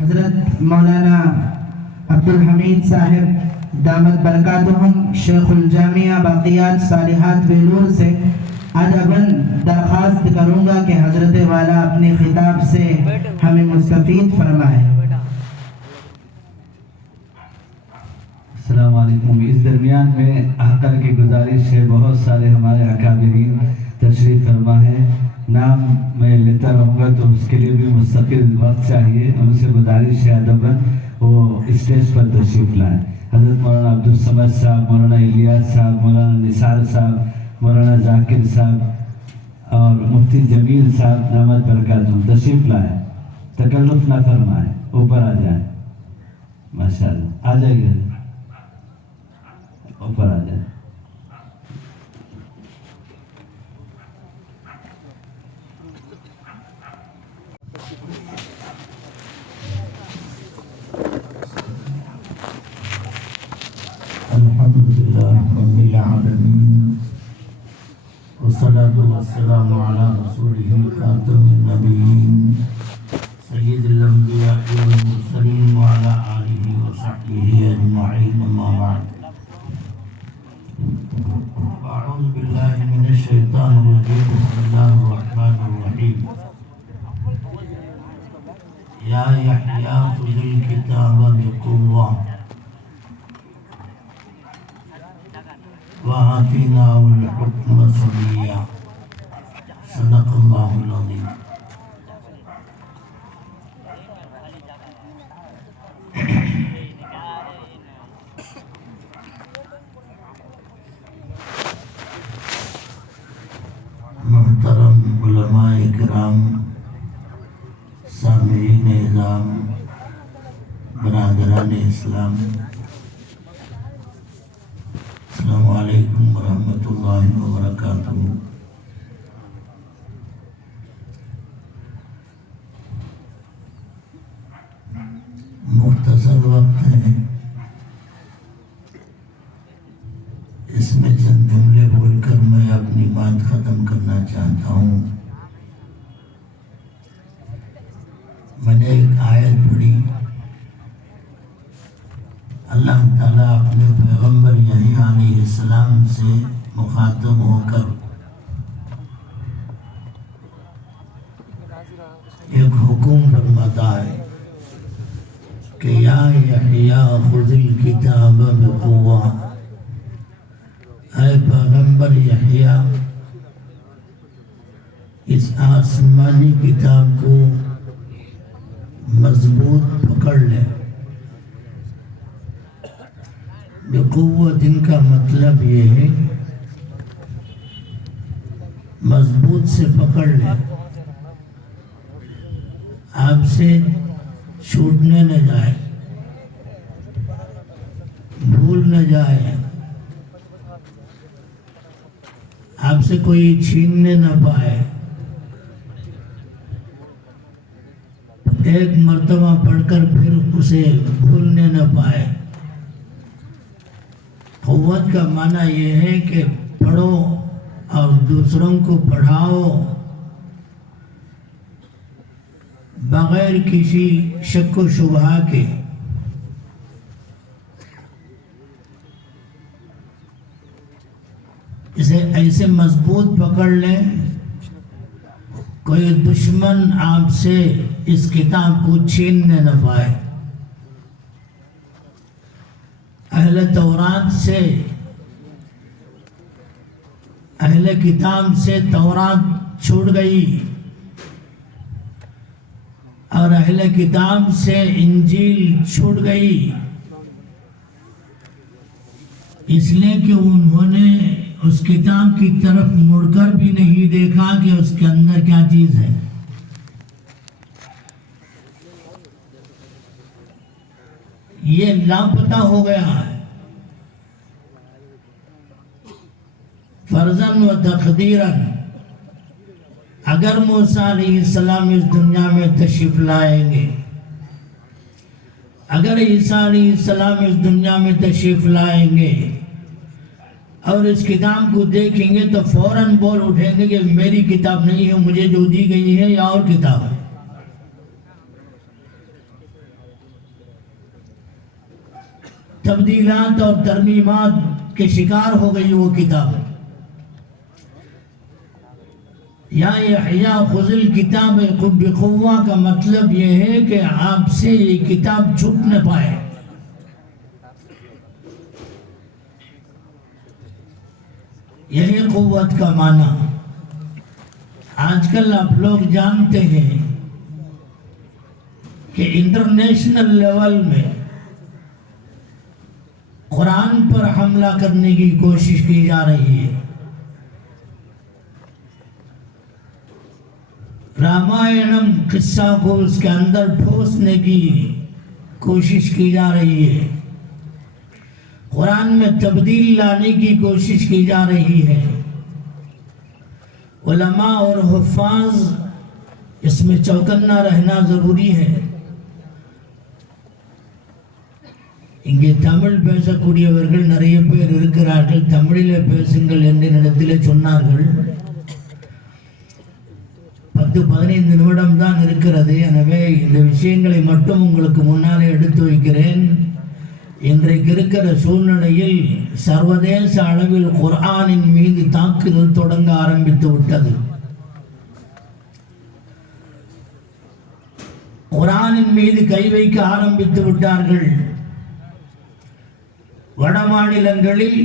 حضرت مولانا عبدالحمید صاحب دامت برکاتہم شیخ الجامعہ باقیات صالحات ویلور سے ادباً درخواست کروں گا کہ حضرت والا اپنے خطاب سے ہمیں مستفید فرمائے۔ السلام علیکم۔ اس درمیان میں احقر کی گزارش ہے، بہت سارے ہمارے اکابرین تشریف فرما ہے، نام میں لیتا رہوں گا تو اس کے لیے بھی مستقل وقت چاہیے، ان سے گزارش ہے ادباً وہ اسٹیج پر تشریف لائیں۔ حضرت مولانا عبدالصمد صاحب، مولانا الیاس صاحب، مولانا نثار صاحب، مولانا ذاکر صاحب اور مفتی جمیل صاحب دامت برکاتہم تشریف لائیں، تکلف نہ فرمائیں، اوپر آ جائیں۔ ماشاءاللہ آ جائیے، اوپر آ جائیں۔ الحمدللہ رب العالمین والصلاة والسلام علی رسولہ خاتم النبیین سید الانبیاء والمرسلین وعلی آلہ وصحبہ اجمعین، اما بعد۔ اعوذ باللہ من الشیطان الرجیم، بسم اللہ الرحمن الرحیم۔ یا یحییٰ خذ الکتاب بقوہ وآتیناہ الحکم صبیہ، صدق اللہ العظیم۔ محترم علماء کرام، سامعین اعظام، برادران اسلام، السلام علیکم ورحمۃ اللہ وبرکاتہ۔ مختصر وقت ہے، اس میں چند جملے بول کر میں اپنی بات ختم کرنا چاہتا ہوں۔ میں نے ایک آیت پڑھی، اللہ تعالیٰ اپنے پیغمبر یحییٰ علیہ السلام سے مخاطب ہو کر ایک حکم فرماتا ہے کہ یا یحییٰ خذ الکتاب بقوہ، اے پیغمبر یحییٰ اس آسمانی کتاب کو مضبوط پکڑ لے۔ بقوت ان کا مطلب یہ ہے مضبوط سے پکڑ لے، آپ سے چھوٹنے نہ جائے، بھول نہ جائے، آپ سے کوئی چھیننے نہ پائے۔ ایک مرتبہ پڑھ کر پھر اسے بھولنے نہ پائے۔ قوت کا معنی یہ ہے کہ پڑھو اور دوسروں کو پڑھاؤ بغیر کسی شک و شبہ کے۔ اسے ایسے مضبوط پکڑ لیں کوئی دشمن آپ سے اس کتاب کو چھیننے نہ پائے۔ اہل تورات سے، اہل کتاب سے تورات چھوٹ گئی اور اہل کتاب سے انجیل چھوٹ گئی، اس لیے کہ انہوں نے اس کتاب کی طرف مڑ کر بھی نہیں دیکھا کہ اس کے اندر کیا چیز ہے۔ یہ لاپتہ ہو گیا ہے۔ فرضاً و تقدیراً اگر موسیٰ علیہ السلام اس دنیا میں تشریف لائیں گے، اگر عیسیٰ علیہ السلام اس دنیا میں تشریف لائیں گے اور اس کتاب کو دیکھیں گے تو فوراً بول اٹھیں گے کہ میری کتاب نہیں ہے، مجھے جو دی گئی ہے یا اور کتاب ہے۔ तब्दीलात और तरमीमात के शिकार हो गई वो किताब। या यहया खुज़िल किताब बिक़ुव्वा का मतलब ये है कि आपसे ये किताब छुप न पाए। यही कुव्वत का माना। आजकल आप लोग जानते हैं कि इंटरनेशनल लेवल में कुरान पर हमला करने की कोशिश की जा रही है। रामायणम किस्सा को उसके अंदर ठोसने की कोशिश की जा रही है। कुरान में तब्दील लाने की कोशिश की जा रही है। उलमा और हुफ़ाज़ इसमें चौकन्ना रहना ज़रूरी है। இங்கே தமிழ் பேசக்கூடியவர்கள் நிறைய பேர் இருக்கிறார்கள். தமிழிலே பேசுங்கள் என்று என்னிடத்திலே சொன்னார்கள். 10-15 நிமிடம் தான் இருக்கிறது. எனவே இந்த விஷயங்களை மட்டும் உங்களுக்கு முன்னாலே எடுத்து வைக்கிறேன். இன்றைக்கு இருக்கிற சூழ்நிலையில் சர்வதேச அளவில் குர்ஆனின் மீது தாக்குதல் தொடங்க ஆரம்பித்து விட்டது. குர்ஆனின் மீது கை வைக்க ஆரம்பித்து விட்டார்கள். வட மாநிலங்களில்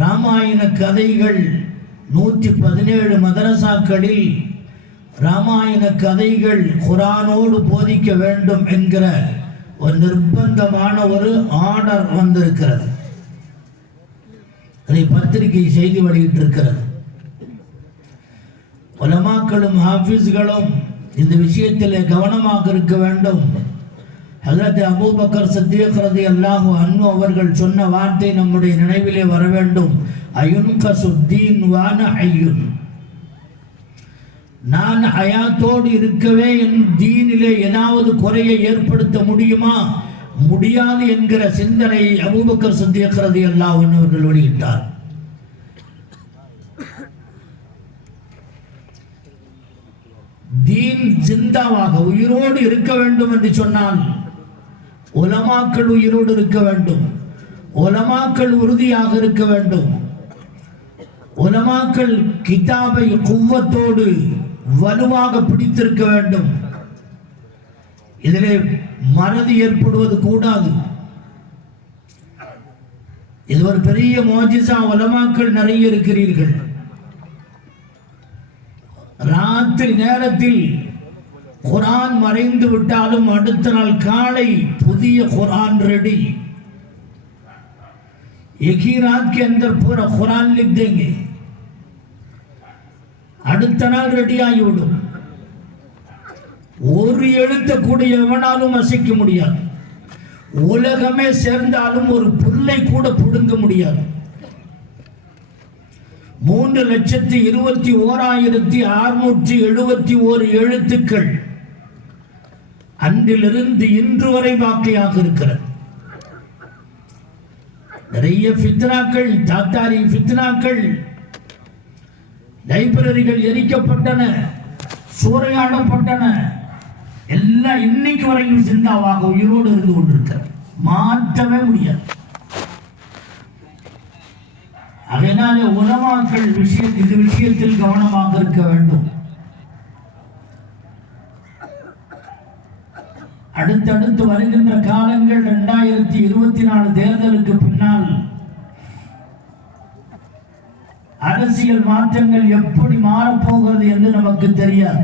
ராமாயண கதைகள் 117 மதரசாக்களில் ராமாயண கதைகள் குர்ஆனோடு போதிக்க வேண்டும் என்கிற ஒரு நிர்பந்தமான ஒரு ஆர்டர் வந்திருக்கிறது. அதை பத்திரிகை செய்தி வெளியிட்டிருக்கிறது. உலமாக்களும் ஹாஃபிஸ்களும் இந்த விஷயத்தில் கவனமாக இருக்க வேண்டும். ஹஜ்ரத் அபூபக்கர் சித்தீக் ரலியல்லாஹு அன்ஹு அவர்கள் சொன்ன வார்த்தை நம்முடைய நினைவிலே வர வேண்டும். அயுன்கசுத்தீன் வான ஹய்யுன், நான் ஹயாத்தோடு இருக்கவே என் தீனிலே ஏதாவது குறையை ஏற்படுத்த முடியுமா? முடியாது என்கிற சிந்தனை அபூபக்கர் சித்தீக் ரலியல்லாஹு அன்ஹு அவர்கள் வெளியிட்டார். தீன் ஜிந்தாவாக உயிரோடு இருக்க வேண்டும் என்று சொன்னால் உலமாக்கள் உயிரோடு இருக்க வேண்டும். உலமாக்கள் உறுதியாக இருக்க வேண்டும். உலமாக்கள் கிதாபை குவ்வத்தோடு வலுவாக பிடித்திருக்க வேண்டும். இதிலே மறதி ஏற்படுவது கூடாது. இது ஒரு பெரிய மோஜிசா. உலமாக்கள் நிறைய இருக்கிறீர்கள். ராத்திரி நேரத்தில் குர்ஆன் மறைந்து விட்டாலும் அடுத்த நாள் காலை புதிய कुरान रेडी। एक ही रात के अंदर पूरा कुरान लिख देंगे, அடுத்த நாள் ரெடி ஆகிவிடும். ஒரு எழுத்த கூட எவனாலும் அசைக்க முடியாது. உலகமே சேர்ந்தாலும் ஒரு புல்லை கூட புடுங்க முடியாது. 3,21,671 எழுத்துக்கள் அன்றிலிருந்து இன்று வரை பாக்கியாக இருக்கிறது. நிறைய ஃபித்னாக்கள், தாத்தாரி ஃபித்னாக்கள், லைப்ரரிகள் எரிக்கப்பட்டன, சூறையாடப்பட்டன. எல்லாம் இன்னைக்கு வரைக்கும் சிந்தாவாக உயிரோடு இருந்து கொண்டிருக்கிறது. மாற்றவே முடியாது. அதனாலே உலமாக்கள் இந்த விஷயத்தில் கவனமாக இருக்க வேண்டும். அடுத்தடுத்து வருகின்ற காலங்கள் 2024 தேர்தலுக்கு பின்னால் அரசியல் மாற்றங்கள் எப்படி மாறப்போகிறது என்று நமக்கு தெரியாது.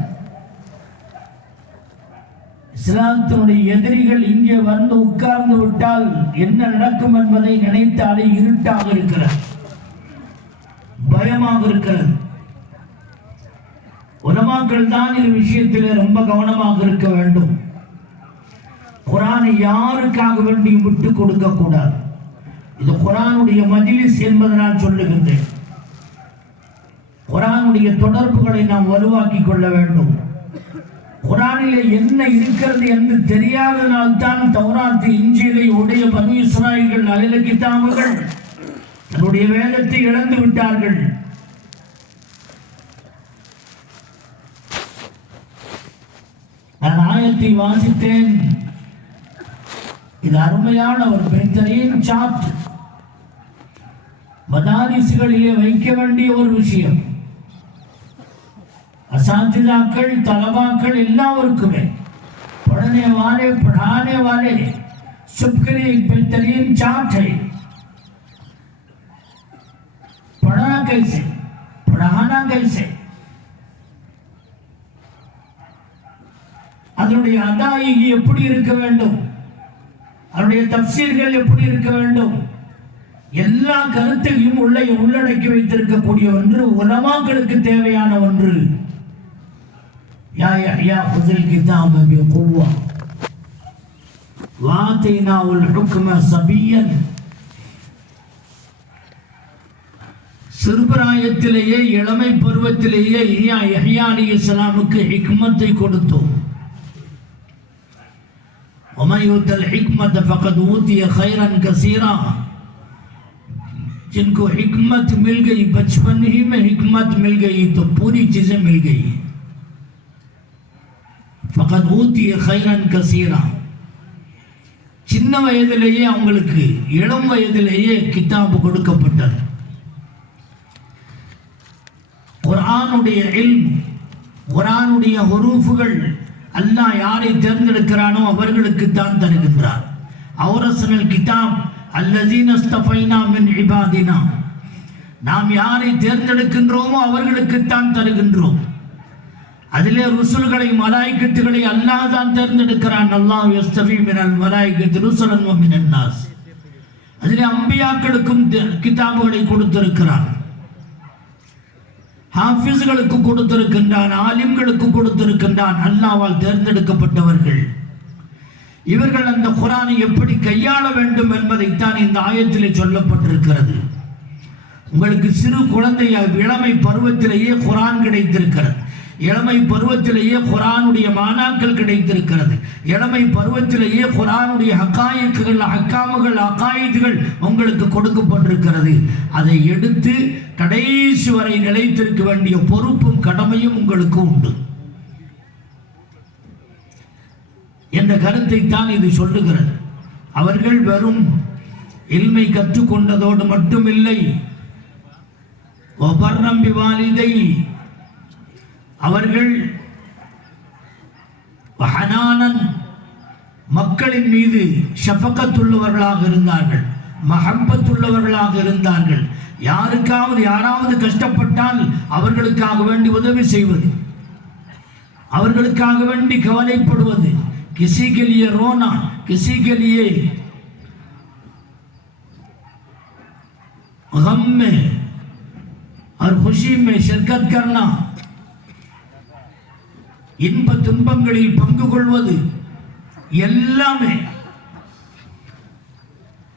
இஸ்லாத்தினுடைய எதிரிகள் இங்கே வந்து உட்கார்ந்து விட்டால் என்ன நடக்கும் என்பதை நினைத்தாலே இருட்டாக இருக்கிறது, பயமாக இருக்கிறது. உலமாக்கள் தான் இந்த விஷயத்திலே ரொம்ப கவனமாக இருக்க வேண்டும். குர்ஆனை யாருக்காக வேண்டியும் விட்டு கொடுக்க கூடாது. இது குர்ஆனுடைய மஜ்லிஸ் என்பதனால் சொல்லுகின்றேன். குர்ஆனுடைய தொடர்புகளை நாம் வலுவாக்கி கொள்ள வேண்டும். குர்ஆனிலே என்ன இருக்கிறது என்று தெரியாதனால் தான் தௌராத், இன்ஜீலை உடைய பனு இஸ்ராயீல்கள் அஹ்ல கிதாபுகள் தன்னுடைய வேதத்தை இழந்து விட்டார்கள். நான் ஆயத்தை வாசித்தேன். இது அருமையான ஒரு பெண்தரியின் சார்ட். மதாரிசுகளிலே வைக்க வேண்டிய ஒரு விஷயம். அசாத்திதாக்கள் தலபாக்கள் எல்லாருக்குமே पढ़ने वाले पढ़ाने वाले सबके लिए एक बेहतरीन चार्ट है. पढ़ना कैसे, पढ़ाना कैसे, அதனுடைய அதாயிகி எப்படி இருக்க வேண்டும், அதனுடைய தஃசீர்கள் எப்படி இருக்க வேண்டும், எல்லா கருத்தையும் உள்ளடக்கி வைத்திருக்கக்கூடிய ஒன்று, உலமாக்களுக்கு தேவையான ஒன்று. யா யஹ்யா ஹுஸில் கிதாப பிகுவ்வா வஆதைனாவுல் ஹுக்ம சபியன். சிறுபிராயத்திலேயே இளமை பருவத்திலேயே யஹ்யா அலைஹிஸ்ஸலாமுக்கு ஹிக்மத்தை கொடுத்தோம். ومن يؤت الحكمة فقد أوتي خيرا كثيرا. जिनको हिकमत मिल गई, बचपन ही में हिकमत मिल गई तो पूरी चीजें मिल गई. फकद ஊத்திய खैरन कसीरा. சின்ன வயதிலேயே அவங்களுக்கு இளம் வயதிலேயே கிதாபு கொடுக்கப்பட்டது. குர்ஆனுடைய இல்ம், குர்ஆனுடைய ஹுரூஃப்கள் அல்லாஹ் யாரை தேர்ந்தெடுக்கிறானோ அவர்களுக்கு தான் தருகின்றார். அவ்ரஸ்னல் கிதாப் அல்லதீன இஸ்தஃபைனா மின் இபாதினா. நாம் யாரை தேர்ந்தெடுக்கின்றோமோ அவர்களுக்கு தான் தருகின்றோம். அதிலே ருசுல்களை மலாயிகத்துகளை அல்லாஹ் தான் தேர்ந்தெடுக்கிறான். அல்லாஹ் யஸ்தஃபி மினல் மலாயிகத்தி ருசுலன் வ மினன் நாஸ். அதிலே அம்பியாக்களுக்கும் கிதாபுகளை கொடுத்திருக்கிறான், ஹாஃபிஸ்களுக்கு கொடுத்திருக்கின்றான், ஆலிம்களுக்கு கொடுத்திருக்கின்றான். அல்லாஹ்வால் தேர்ந்தெடுக்கப்பட்டவர்கள் இவர்கள் அந்த குர்ஆனை எப்படி கையாள வேண்டும் என்பதைத்தான் இந்த ஆயத்திலே சொல்லப்பட்டிருக்கிறது. உங்களுக்கு சிறு குழந்தைய இளமை பருவத்திலேயே குர்ஆன் கிடைத்திருக்கிறது. இளமை பருவத்திலேயே குர்ஆனுடைய மானாக்கள் கிடைத்திருக்கிறது. இளமை பருவத்திலேயே குர்ஆனுடைய ஹக்காயிக்குகள், அஹ்காமுகள், அகாயிதுகள் உங்களுக்கு கொடுக்கப்பட்டிருக்கிறது. அதை எடுத்து கடைசி வரை நிலைத்திருக்க வேண்டிய பொறுப்பும் கடமையும் உங்களுக்கு உண்டு என்ற கருத்தை தான் இது சொல்லுகிறது. அவர்கள் வெறும் இல்மை கற்றுக்கொண்டதோடு மட்டுமில்லை, வபர்ரம் பிவாலிதை, அவர்கள் வஹனானன், மக்களின் மீது ஷஃபகத்துள்ளவர்களாக இருந்தார்கள், மஹப்பத்துள்ளவர்களாக இருந்தார்கள். யாராவது கஷ்டப்பட்டால் அவர்களுக்காக வேண்டி உதவி செய்வது, அவர்களுக்காக வேண்டி கவலைப்படுவது, किसी के लिए रोना, किसी के लिए गम में और खुशी में शिरकत करना, இன்ப துன்பங்களில் பங்கு கொள்வது எல்லாமே.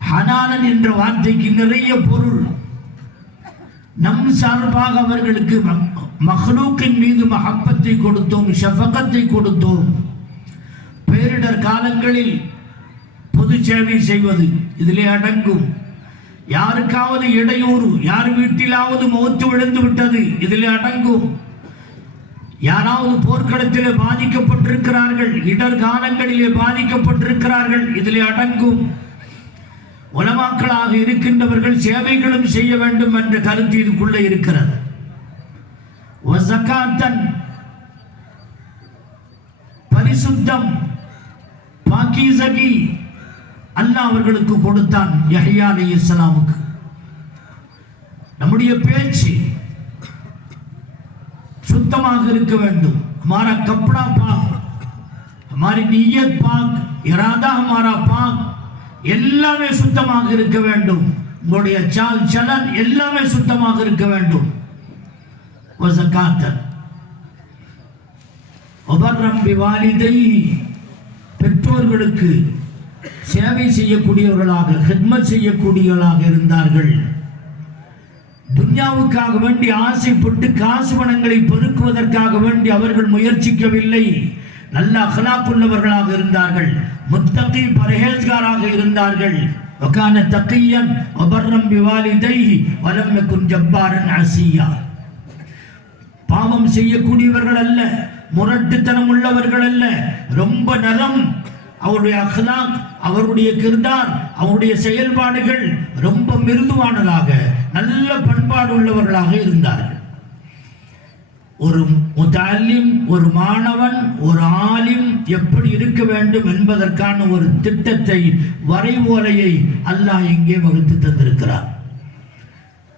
ஹனானன் என்ற வார்த்தைக்கு நிறைய பொருள். நம் சார்பாக அவர்களுக்கு மஹ்லூக்கின் மீது மஹப்பத்தை கொடுத்தோம், ஷஃபகத்தை கொடுத்தோம். பேரிடர் காலங்களில் பொது சேவை செய்வது இதிலே அடங்கும். யாருக்காவது இடையூறு, யார் வீட்டிலாவது மௌத்து விழுந்து விட்டது இதிலே அடங்கும். யாராவது போர்க்களத்திலே பாதிக்கப்பட்டிருக்கிறார்கள், இடர் காலங்களிலே பாதிக்கப்பட்டிருக்கிறார்கள், இதிலே அடங்கும். உலமாக்களாக இருக்கின்றவர்கள் சேவைகளும் செய்ய வேண்டும் என்ற கருத்து இதுக்குள்ளே இருக்கிறது. வஸகாத்தன், பரிசுத்தம், பாக்கீசகி அல்லாஹ் அவர்களுக்கு கொடுத்தான் யஹ்யா அலைஹிஸ்ஸலாமுக்கு. நம்முடைய பேச்சு சுத்தமாக இருக்க வேண்டும். हमारा कपड़ा पाक, हमारी नीयत पाक, इरादा हमारा पाक, எல்லாமே சுத்தமாக இருக்க வேண்டும். உங்களுடைய சால் சலன் எல்லாமே சுத்தமாக இருக்க வேண்டும். வஸகாத்தன் வபர்ரம் பிவாலிதைஹி, பெற்றோர்களுக்கு சேவை செய்யக்கூடியவர்களாக, ஹித்மத் செய்யக்கூடியவர்களாக இருந்தார்கள். துன்யாவுக்காக வேண்டி ஆசைப்பட்டு காசு பணங்களை பெருக்குவதற்காக வேண்டி அவர்கள் முயற்சிக்கவில்லை. நல்ல அக்லாக் உள்ளவர்களாக இருந்தார்கள், முத்தகி பரஹேஸ்காராக இருந்தார்கள். வகான தகியன் வபர்ரம் பிவாலிதைஹி வலம் யகுன் ஜப்பாரன் அசியா. பாவம் செய்யக்கூடியவர்கள் அல்ல, முரட்டுத்தனம் உள்ளவர்கள் அல்ல, ரொம்ப நலம் அவருடைய அஹ்லாக், அவருடைய கிர்தார், அவருடைய செயல்பாடுகள் ரொம்ப மிருதுவானதாக, நல்ல பண்பாடு உள்ளவர்களாக இருந்தார்கள். ஒரு முத்தஅல்லிம், ஒரு மாணவன், ஒரு ஆலிம் எப்படி இருக்க வேண்டும் என்பதற்கான ஒரு திட்டத்தை, வரைவோலையை அல்லாஹ் இங்கே வகுத்து தந்திருக்கிறார்.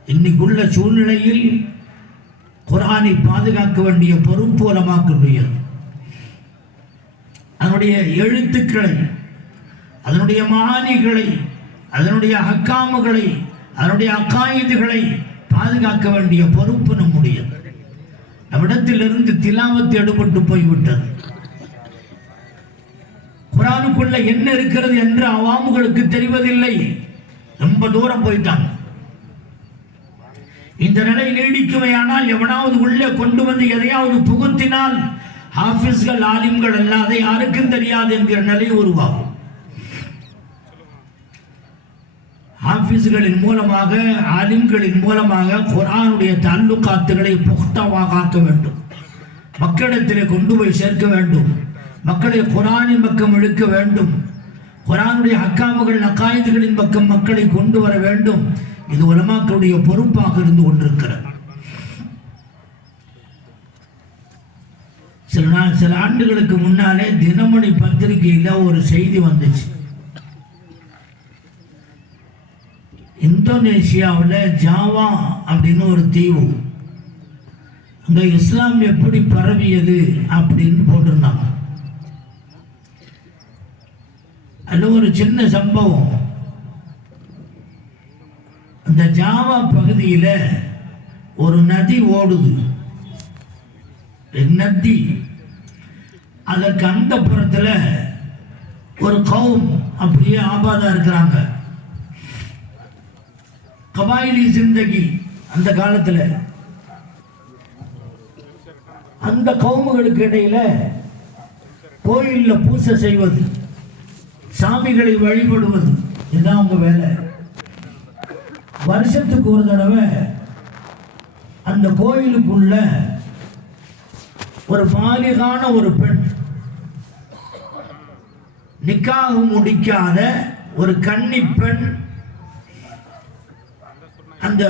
இன்னைக்குள்ள சூழ்நிலையில் குர்ஆனை பாதுகாக்க வேண்டிய பொறுப்பு உலமாக்களுடையது. அதனுடைய எழுத்துக்களை, அதனுடைய மானிகளை, அதனுடைய அக்காமுகளை, அதனுடைய அக்காயிதுகளை பாதுகாக்க வேண்டிய பொறுப்பு நம்முடையது. நம்மிடத்திலிருந்து திலாவத்து எடுபட்டு போய்விட்டது. குர்ஆனுக்குள்ள என்ன இருக்கிறது என்று அவாமுகளுக்கு தெரிவதில்லை. ரொம்ப தூரம் போயிட்டாங்க. இந்த நிலை நீடிக்குமையானால் எவனாவது உள்ளே கொண்டு வந்து எதையாவது புகுத்தினால் ஹாஃபிஸ்கள், ஆலிம்கள் அல்லாத யாருக்கும் தெரியாது என்கிற நிலை உருவாகும். ஹாஃபிஸ்களின் மூலமாக, ஆலிம்களின் மூலமாக குர்ஆனுடைய தல்லுகாத்துகளை புக்தாவாக ஆக்க வேண்டும். மக்களிடத்திலே கொண்டு போய் சேர்க்க வேண்டும். மக்களை குர்ஆனின் பக்கம் இழுக்க வேண்டும். குர்ஆனுடைய அக்காமுகள், அக்காயிதுகளின் பக்கம் மக்களை கொண்டு வர வேண்டும். இது உலமாக்களுடைய பொறுப்பாக இருந்து கொண்டிருக்கிறது. சில ஆண்டுகளுக்கு முன்னாலே தினமணி பத்திரிகையில் ஒரு செய்தி வந்துச்சு. இந்தோனேஷியாவில் ஜாவா அப்படின்னு ஒரு தீவு, அங்கே இஸ்லாம் எப்படி பரவியது அப்படின்னு போட்டிருந்தாங்க. அதில் ஒரு சின்ன சம்பவம். அந்த ஜாவா பகுதியில் ஒரு நதி ஓடுது. நதி, அதற்கு அந்த புறத்தில் ஒரு கௌம் அப்படியே ஆபாதா இருக்கிறாங்க. கபாயிலி ஜிந்தகி அந்த காலத்தில். அந்த கௌமுகளுக்கு இடையில கோயிலில் பூசை செய்வது, சாமிகளை வழிபடுவது, இதுதான் அவங்க வேலை. வருஷத்துக்கு ஒரு தடவை அந்த கோயிலுக்குள்ள ஒரு பாலிகான ஒரு பெண், நிக்காக முடிக்காத ஒரு கன்னி பெண் அந்த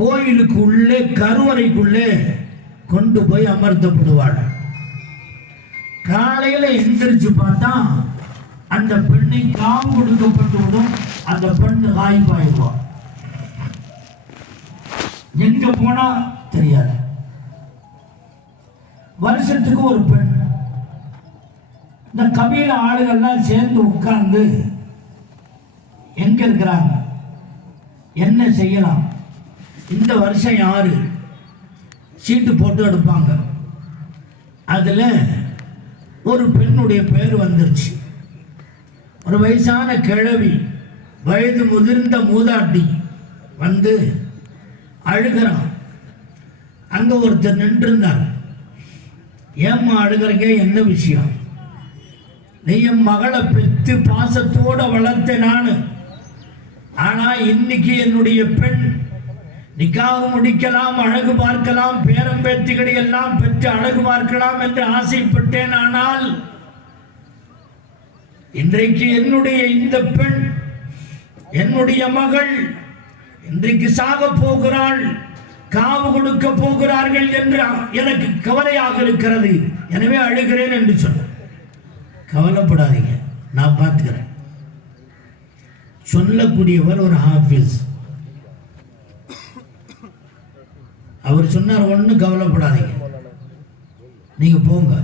கோயிலுக்கு உள்ளே, கருவறைக்குள்ளே கொண்டு போய் அமர்த்தப்படுவாள். காலையில் எந்திரிச்சு பார்த்தா அந்த பெண்ணை காவு கொடுக்கப்பட்டுவிடும். அந்த பெண் காய்ப்பாயிடுவாள். எங்க போனா தெரியாது. வருஷத்துக்கு ஒரு பெண். இந்த கபீல ஆளுகள்லாம் சேர்ந்து உட்கார்ந்து எங்க இருக்கிறாங்க, என்ன செய்யலாம், இந்த வருஷம் யாரு சீட்டு போட்டு எடுப்பாங்க. அதுல ஒரு பெண்ணுடைய பேர் வந்துருச்சு. ஒரு வயசான கிழவி, வயது முதிர்ந்த மூதாட்டி வந்து அழுகிறான். அங்க ஒருத்தர் நின்று இருந்தார். ஏம்மா அழுகிறீங்க, என்ன விஷயம்? நீ என் மகளை பெற்று பாசத்தோட வளர்த்த நானு, ஆனா இன்னைக்கு என்னுடைய பெண் நிக்காக முடிக்கலாம், அழகு பார்க்கலாம், பேரம் பேத்திகளை எல்லாம் பெற்று அழகு பார்க்கலாம் என்று ஆசைப்பட்டேன். ஆனால் இன்றைக்கு என்னுடைய இந்த பெண், என்னுடைய மகள் இன்றைக்கு சாக போகிறாள், காவு கொடுக்க போகிறார்கள் என்று எனக்கு கவலையாக இருக்கிறது. எனவே அழுகிறேன் என்று சொன்ன. கவலைப்படாதீங்க, நான் பார்த்துக்கிறேன். சொல்லக்கூடியவர் ஒரு ஹாஃபிஸ். அவர் சொன்னார், ஒண்ணு கவலைப்படாதீங்க, நீங்க போங்க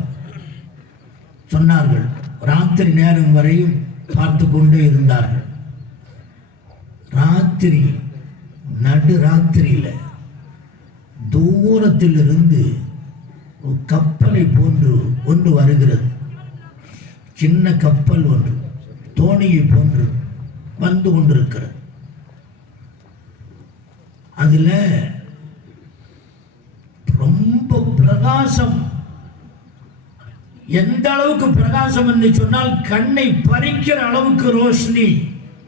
சொன்னார்கள். ராத்திரி நேரம் வரையும் பார்த்து கொண்டே இருந்தார்கள். ராத்திரி, நடு ராத்திரியில் தூரத்தில் இருந்து ஒரு கப்பலை போன்று ஒன்று வருகிறது. சின்ன கப்பல் ஒன்று, தோணியை போன்று வந்து கொண்டிருக்கிறது. அதுல ரொம்ப பிரகாசம். எந்த அளவுக்கு பிரகாசம் என்று சொன்னால் கண்ணை பறிக்கிற அளவுக்கு ரோஷினி,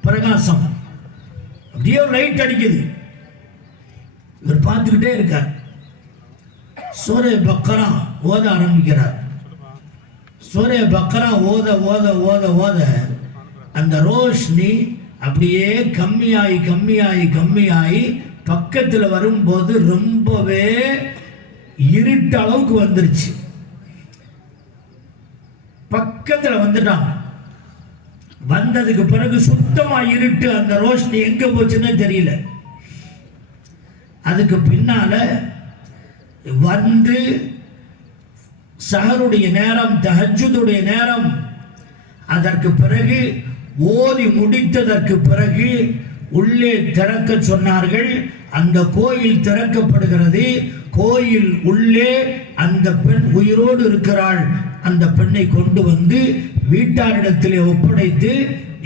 பிரகாசம். அப்படியே லைட் அடிக்குது. இவர் பார்த்துக்கிட்டே இருக்கார். சூரே பக்கரா ஓத ஆரம்பிக்கிறார். சூரே பக்ரா ஓத ஓத ஓத ஓத அந்த ரோஷ்னி அப்படியே கம்மியாகி கம்மியாகி கம்மியாகி பக்கத்தில் வரும்போது ரொம்பவே இருட்டு அளவுக்கு வந்துருச்சு. பக்கத்தில் வந்துட்டான். வந்ததுக்கு பிறகு சுத்தமா இருட்டு. அந்த ரோஷனி எங்க போச்சுன்னு தெரியல. அதுக்கு பின்னால வந்து சஹருடைய நேரம், தஹஜ்ஜுடைய நேரம். அதற்கு பிறகு ஓதி முடித்ததற்கு பிறகு உள்ளே திறக்க சொன்னார்கள். அந்த கோயில் திறக்கப்படுகிறது. கோயில் உள்ளே அந்த பெண் உயிரோடு இருக்கிறாள். அந்த பெண்ணை கொண்டு வந்து வீட்டாரிடத்திலே ஒப்படைத்து,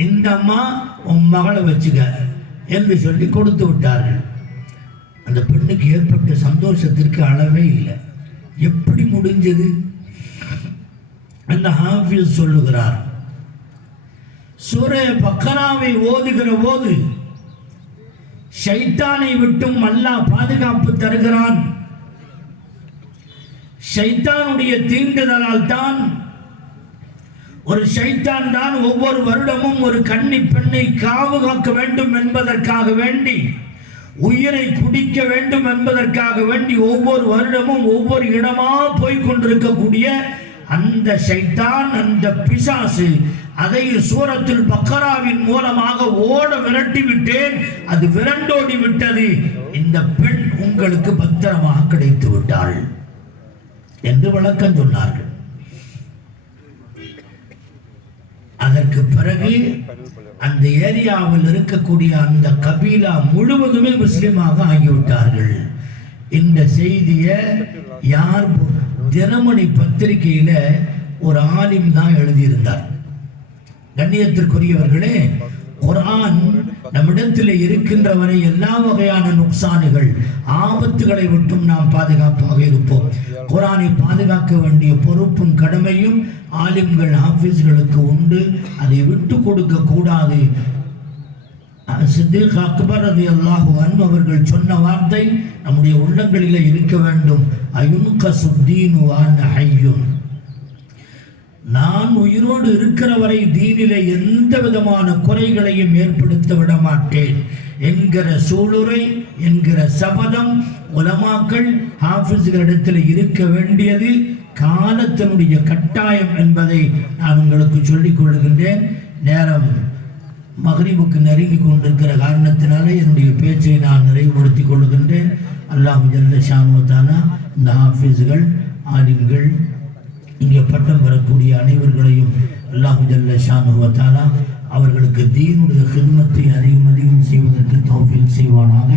இந்த அம்மா உன் மகளை வச்சுக்க என்று சொல்லி கொடுத்து விட்டார்கள். அந்த பெண்ணுக்கு ஏற்பட்ட சந்தோஷத்திற்கு அளவே இல்லை. எப்படி முடிஞ்சது? அந்த ஹாஃபிஸ் சொல்லுகிறார், சூரே பக்கராவை ஓதுகிற போது ஷைத்தானை விட்டும் அல்லாஹ் பாதுகாப்பு தருகிறான். ஷைத்தானுடைய தீண்டுதலால் தான், ஒரு ஷைத்தான் தான் ஒவ்வொரு வருடமும் ஒரு கன்னி பெண்ணை காவு காக்க வேண்டும் என்பதற்காக வேண்டி, உயிரை குடிக்க வேண்டும் என்பதற்காக வேண்டி ஒவ்வொரு வருடமும் ஒவ்வொரு இடமா போய் கொண்டிருக்கக்கூடிய அந்த ஷைத்தான், அந்த பிசாசு, அதை சூரத்துல் பக்கராவின் மூலமாக ஓட விரட்டி விட்டேன். அது விரண்டோடி விட்டது. இந்த பெண் உங்களுக்கு பத்திரமாக கிடைத்து விட்டாள் என்று விளக்கம் சொன்னார்கள். அதற்கு பிறகு அந்த ஏரியாவில் இருக்கக்கூடிய அந்த கபீலா முழுவதுமே முஸ்லிமாக ஆகிவிட்டார்கள். இந்த செய்தியை யார்? தினமணி பத்திரிகையில ஒரு ஆலிம் தான் எழுதியிருந்தார். கண்ணியத்திற்குரியவர்களே, குர்ஆன் நம்மிடத்தில் இருக்கின்ற வரை எல்லா வகையான நுக்சானுகள், ஆபத்துகளை விட்டும் நாம் பாதுகாப்பாக இருப்போம். குர்ஆனை பாதுகாக்க வேண்டிய பொறுப்பும் கடமையும் ஆலிம்கள், ஹாஃபிஸ்களுக்கு உண்டு. அதை விட்டு கொடுக்க கூடாது. சித்திக் அக்பர் ரலியல்லாஹு அன்ஹு அவர்கள் சொன்ன வார்த்தை நம்முடைய உள்ளங்களிலே இருக்க வேண்டும். அயுன்கசுத்தீனு வான ஹய்யுன், நான் உயிரோடு இருக்கிற வரை தீனிலே எந்த விதமான குறைகளையும் ஏற்படுத்த விட மாட்டேன் என்கிற சூளுரை, என்கிற சபதம் உலமாக்கள், ஹாஃபிஸ்களிடத்தில் இருக்க வேண்டியது காலத்தினுடைய கட்டாயம் என்பதை நான் உங்களுக்கு சொல்லிக் கொள்கின்றேன். நேரம் மக்ரிபுக்கு நெருங்கி கொண்டிருக்கிற காரணத்தினாலே என்னுடைய பேச்சை நான் நிறைவுபடுத்திக் கொள்கின்றேன். அல்லாஹ் ஜல்ல ஷானு தஆலா இந்த ஹாஃபிஸ்கள், ஆலிம்கள், இங்கே பட்டம் பெறக்கூடிய அனைவர்களையும் அல்லாஹ் ஜல்ல ஷானு தஆலா அவர்களுக்கு தீனுடைய ஹித்மத்தை அதிகம் அதிகம் செய்வதற்கு தௌஃபீக் செய்வானாக.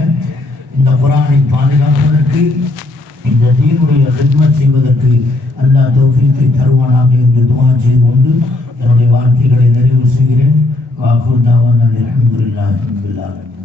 இந்த குர்ஆனை பாதுகாப்பதற்கு, இந்த தீனுடைய ஹித்மத் செய்வதற்கு அல்லாஹ் தௌஃபீக்கை தருவானாக என்று துஆ செய்து கொண்டு என்னுடைய வார்த்தைகளை நிறைவு செய்கிறேன். வாகுர் தாவானா அல்ஹம்துலில்லாஹி ரப்பில் ஆலமீன்.